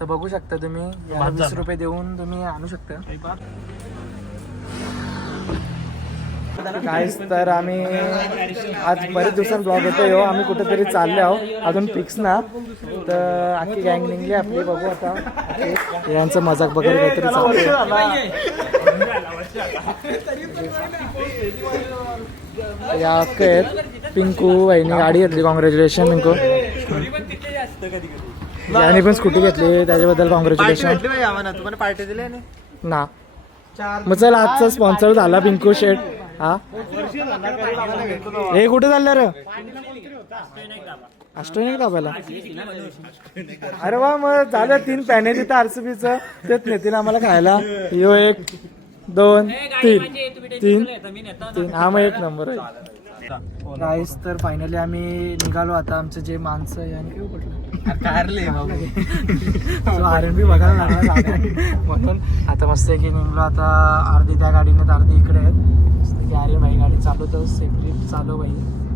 तर बघू शकता तुम्ही याला वीस रुपये देऊन तुम्ही आणू शकता. काहीच तर आम्ही आज बरेच दिवसांत ब्लॉग येतो हो. आम्ही कुठेतरी चालले आहो अजून फिक्स ना. तर अख्खी गँग निघली आपली. बघू आता. यांचं मजाक वगैरे काहीतरी चालू. या आहेत पिंकू वहिनी गाडी घेतली. कॉंग्रॅच्युलेशन पिंकू. यांनी पण स्कूटी घेतली. त्याच्याबद्दल कॉंग्रॅच्युलेशन पार्टी दिली ना. मग चल आजचा स्पॉन्सर झाला पिंकू शेट. हा? हे कुठे चाललं रे? अष्टविनायक दाबायला. अरे वा मग झालं तीन पॅने तिथं आरसीबीचं. तेच नेतील आम्हाला खायला. यो एक दोन तीन. तीन. तीन. हा मग एक नंबर आहे. गाईस तर फायनली आम्ही निघालो आता. आमचं जे माणसं आहे आणि कारले आर एन बी बघायला लागला. म्हणून आता मस्त की निघलो आता. अर्धी त्या गाडीने तर अर्धी इकडे आहेत. मस्त की अरे भाई गाडी चालवतो सेफली सेफली नाही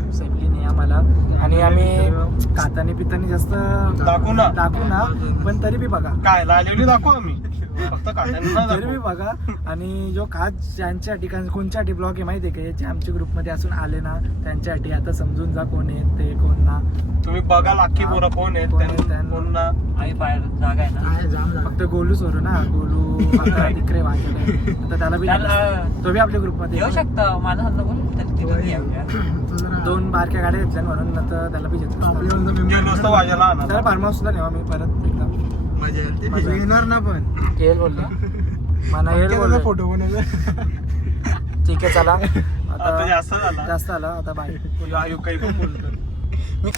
आम्हाला. आणि आम्ही खातानी पितानी जास्त दाखवू ना. दाखवू ना पण तरी बी बघा. काय लालवली दाखवू आम्ही? फक्त तरी बी बघा. आणि जो खास ज्यांच्या ठिकाणी कोणच्यासाठी ब्लॉग आहे माहिती आहे का जे आमच्या ग्रुपमध्ये असून आले ना त्यांच्यासाठी आता समजून जा कोण आहे ते कोण ना. तुम्ही बघा लाखी पोरं कोण आहेत कोण आहेत, त्यांना त्यांना- कोण ना. आम्ही बाहेर जागा आहे ना. फक्त गोलू सोरू ना गोलू आता त्याला बी तो बी आपल्या ग्रुपमध्ये येऊ शकता. माझा तर तिथून येऊया. दोन बारक्या गाड्या घेतल्या म्हणून आता त्याला बी घेतलं त्याला फार्म हाऊसला नेवा मी परत एकदा. मजा. येणार ना पण. केल बोलला. मना येईल बोलला. फोटो बनवला ठीक आहे चला. आता जास्त झाला. जास्त आला आता बाय आयु काही पण बोलतो.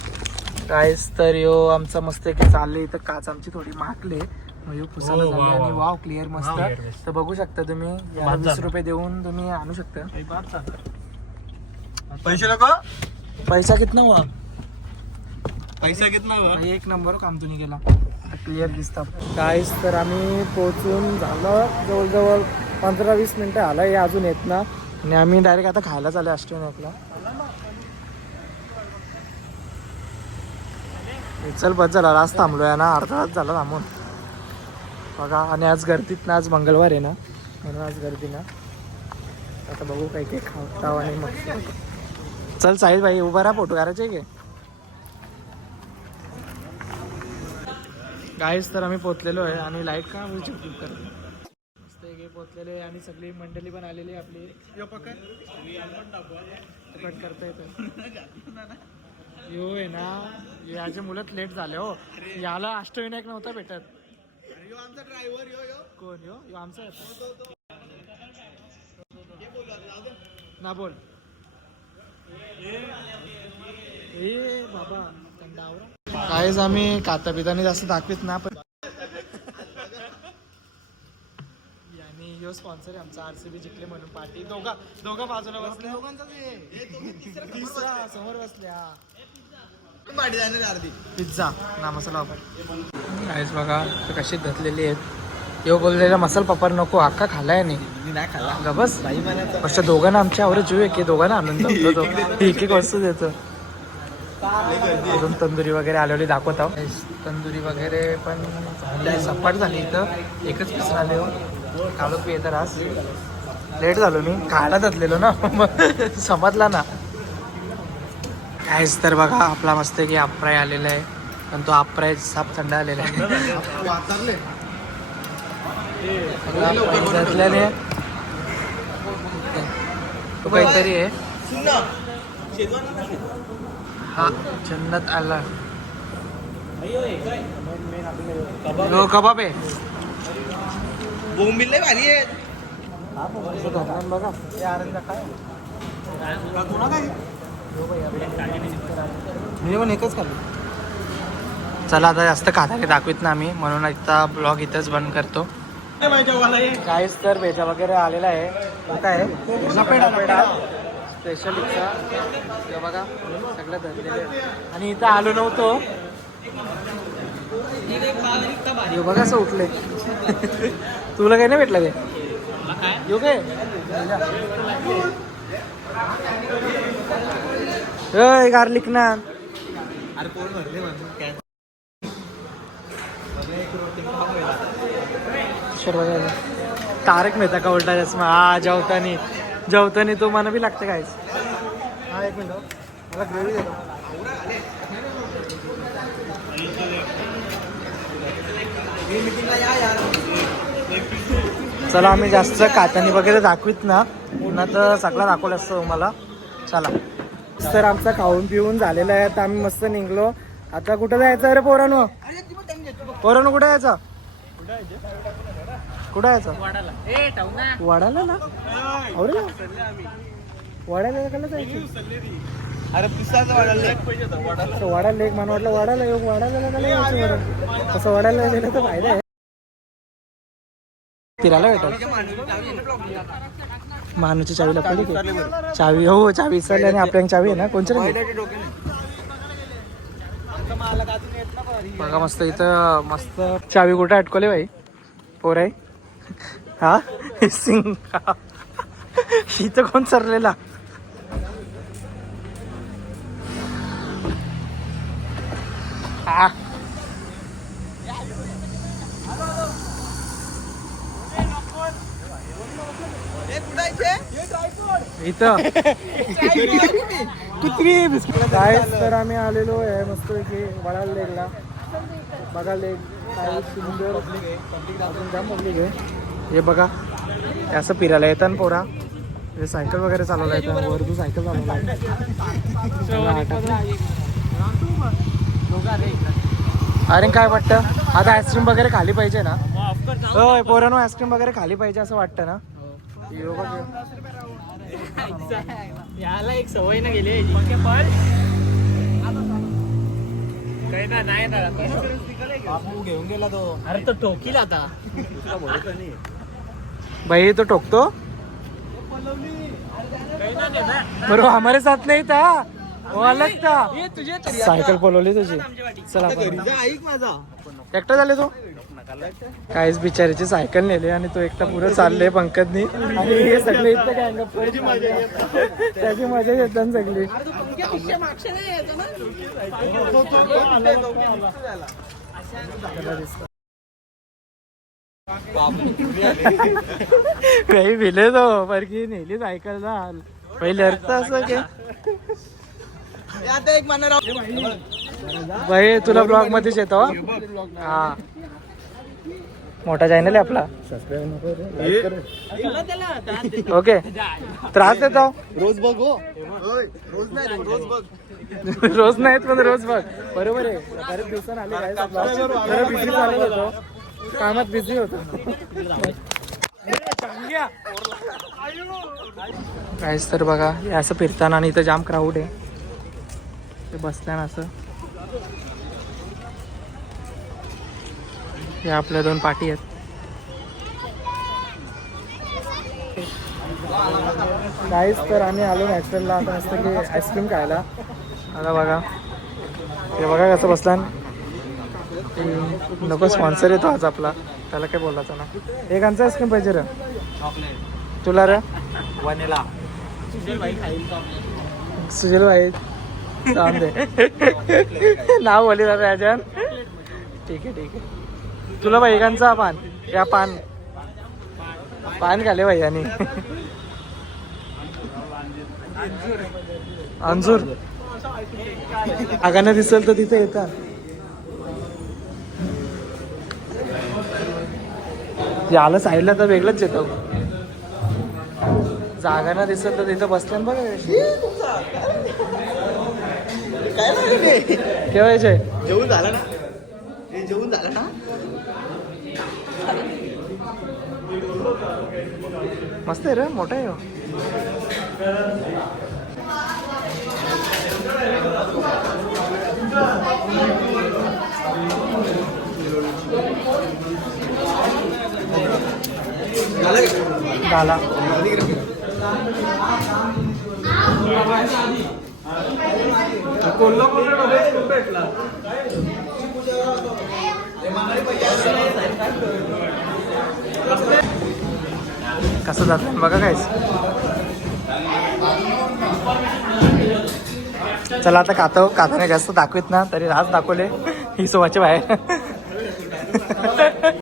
काहीच तर यो आमचा मस्त की चालले इथं काच आमची थोडी माकले यो पुसायला हो, झाली वा, आणि वा. वाव क्लिअर मस्त. तर बघू शकता तुम्ही बाद वीस झालं. रुपये देऊन तुम्ही आणू शकता. पैसे नको? पैसा कितना हुआ? पैसा कितना हुआ? एक नंबर काम तुम्ही केला. क्लिअर दिसतात काहीच तर आम्ही पोहोचून झालं. जवळजवळ पंधरा वीस मिनटं आलं हे अजून येत ना. आणि आम्ही डायरेक्ट आता खायला चालू अष्टविनायकला चल बस झाला. आज थांबलोय ना. अर्धा तास झाला थांबून. बघा आणि आज गर्दीत ना आज मंगळवार आहे ना म्हणून आज गर्दी ना. आता बघू काही काही खावताव आणि मग. चल साहिल भाई उभा राहा फोटो करायचे की? गाईस तर आम्ही पोचलेलो आहे आणि लाइट का आम्ही चिपचिप करतो पोचलेले आणि सगळी मंडळी पण आलेली आहे आपली. कट करता येतं यो आहे ना याचे मुलंच लेट झाले हो. याला अष्टविनायक नव्हता भेटत. कोण यो? यो आमचा आहे. ना बोल. ए बाबा. काहीच आम्ही खाता पितानी जास्त दाखवीत ना पण आणि यो स्पॉन्सर आहे आमचा आरसीबी जिंकले म्हणून पार्टी. दोघा दोघा बाजूला बसले तिसरा समोर बसले हा पिझ्झा ना मसाला वापर. काहीच बघा तर कशी धरलेली आहेत. यो बोललेला मसाला पापड नको अख्खा खालाय नाही नाही खाला ग बस. फक्त दोघांना आमच्या आवडे जीव की दोघांना आनंद होतो तो. एक एक वस्तू देतो. अजून तंदुरी वगैरे आलेली दाखवत आहोत. तंदुरी वगैरे पण सपाट झाली इथं. एकच पीस आले काढू पी येतं रास लेट झालो मी. खायला घातलेलो ना. मग समजला ना. काहीच तर बघा आपला मस्त की अप्राय आलेला आहे. पण तो अप्राय साप थंड आलेला आहे. तो काहीतरी आहे. हा जन्नत आला. हो कबाब आहे. बोंबिल्ले भारी आहे. बघा काय? मी पण एकच खाल्ली चला आता जास्त खाताने दाखवित ना आम्ही. म्हणून आता ब्लॉग इथंच बंद करतो. काहीच तर भेजा वगैरे आलेला आहे. तो काय स्पेशल इच्छा बघा. सगळं धरलेलं आणि इथं आलो नव्हतो. यो बघा असं उठले तुला काही नाही भेटलं काय? यो काय? गार्लिक ना. अरे कोण भरले म्हणून तारक मेहता का उलटा चष्मा? हा जेवतानी. जेवतानी तो मला बी लागतं कायच हा एक मिनिट मला ग्रेव्ही देतो. चला आम्ही जास्त कात्यानी वगैरे दाखवीत ना. पुन्हा तर सगळा दाखवलं असतं तुम्हाला. चला. तर आमचा खाऊन पिऊन झालेला आहे. आता आम्ही मस्त निघलो. आता कुठं जायचं? रे पोरानो. पोरानो कुठं जायचं? कुठं जायचं? वाडाला ना? अरे. वाड्याला कला जायचं. अरे पिसाचं वाढायला असं वाड्याला लेक मला वाटलं कला जायचं बरं तसं वाड्याला गेलं तर फायदा आहे. फिरायला भेटल? मानूची चावी लपली की? चावी हो चावी विसरली आणि आपल्या चावी आहे ना? कोणच्या बघा मस्त इथं मस्त चावी कुठं अटकवली बाई? पोर आहे. हा सिंग. इथं कोण सरलेला? इथं. कुत्री काय तर आम्ही आलेलो आहे मस्त की वडाल लेकला. बघा लेक काय सुंदर पब्लिक आहे. हे बघा. हे असं फिरायला येतात ना पोरा. हे सायकल वगैरे चालवला येतं. वर तू सायकल चालवला. अरे काय वाटतं? आता आईस्क्रीम वगैरे खाली पाहिजे ना? होय पोरानो आईस्क्रीम वगैरे खाली पाहिजे असं वाटतं ना? हे. बघा. याला एक सवय ना गेली पण काही ना नाही ना बापू घेऊन गेला तो. अरे तो टोकील आता. भाई तो ठोकतो बरोबर हमारे साथ नाही था सायकल पळवली तुझी। चला एकटा झाले तो? काहीच बिचारीची सायकल नेली आणि तो एकटा पुढे चालले पंकजनी. आणि हे सगळे त्याची मजा येतात सगळी. काही भिले तो पर की नेली सायकल ना. पहिले अर्थ असं की आता एक मानर भाई तुला ब्लॉग मध्येच येतो हा? मोठा चॅनल आहे आपला. ओके. त्रास देतो रोज बघ हो. रोज नाही रोज बघ रोज नाहीत पण रोज बघ. बरोबर आहे. बरेच दिवसांनी आले बिझी होतो. कामात बिझी होतो. काहीच तर बघा असं फिरताना आणि इथं जाम क्राऊड आहे. ते बसल्यानं असं. हे आपल्या दोन पाठी आहेत. काहीच तर आम्ही आलो नॅचरलला आता मस्त की आईस्क्रीम खायला. आता बघा. हे बघा कसं बसला नको स्पॉन्सर येतो आज आपला. त्याला काय बोलायचं ना. एक आमचं आईस्क्रीम पाहिजे रे. तुला रे. वनेला सुजल भाई नाव बोली ना राजन. ठीक आहे ठीक आहे. तुला भाईकांचा पान. या पान. पान घाले भैयानी अंजूर. आगानं दिसेल तर तिथे येतात. जे आलं साईडला तर वेगळंच येतं. जागा ना दिसेल तर तिथं बसल्या बघा. काय झालं रे ठेवायचे. जेवून झालं ना? हे जेवून झालं ना? मस्त आहे रे मोठा आहे हो. झाला कसं जात? बघा कायच चला आता कातो काताने जास्त दाखवित ना तरी आज दाखवले. ही सोबाची बाहेर.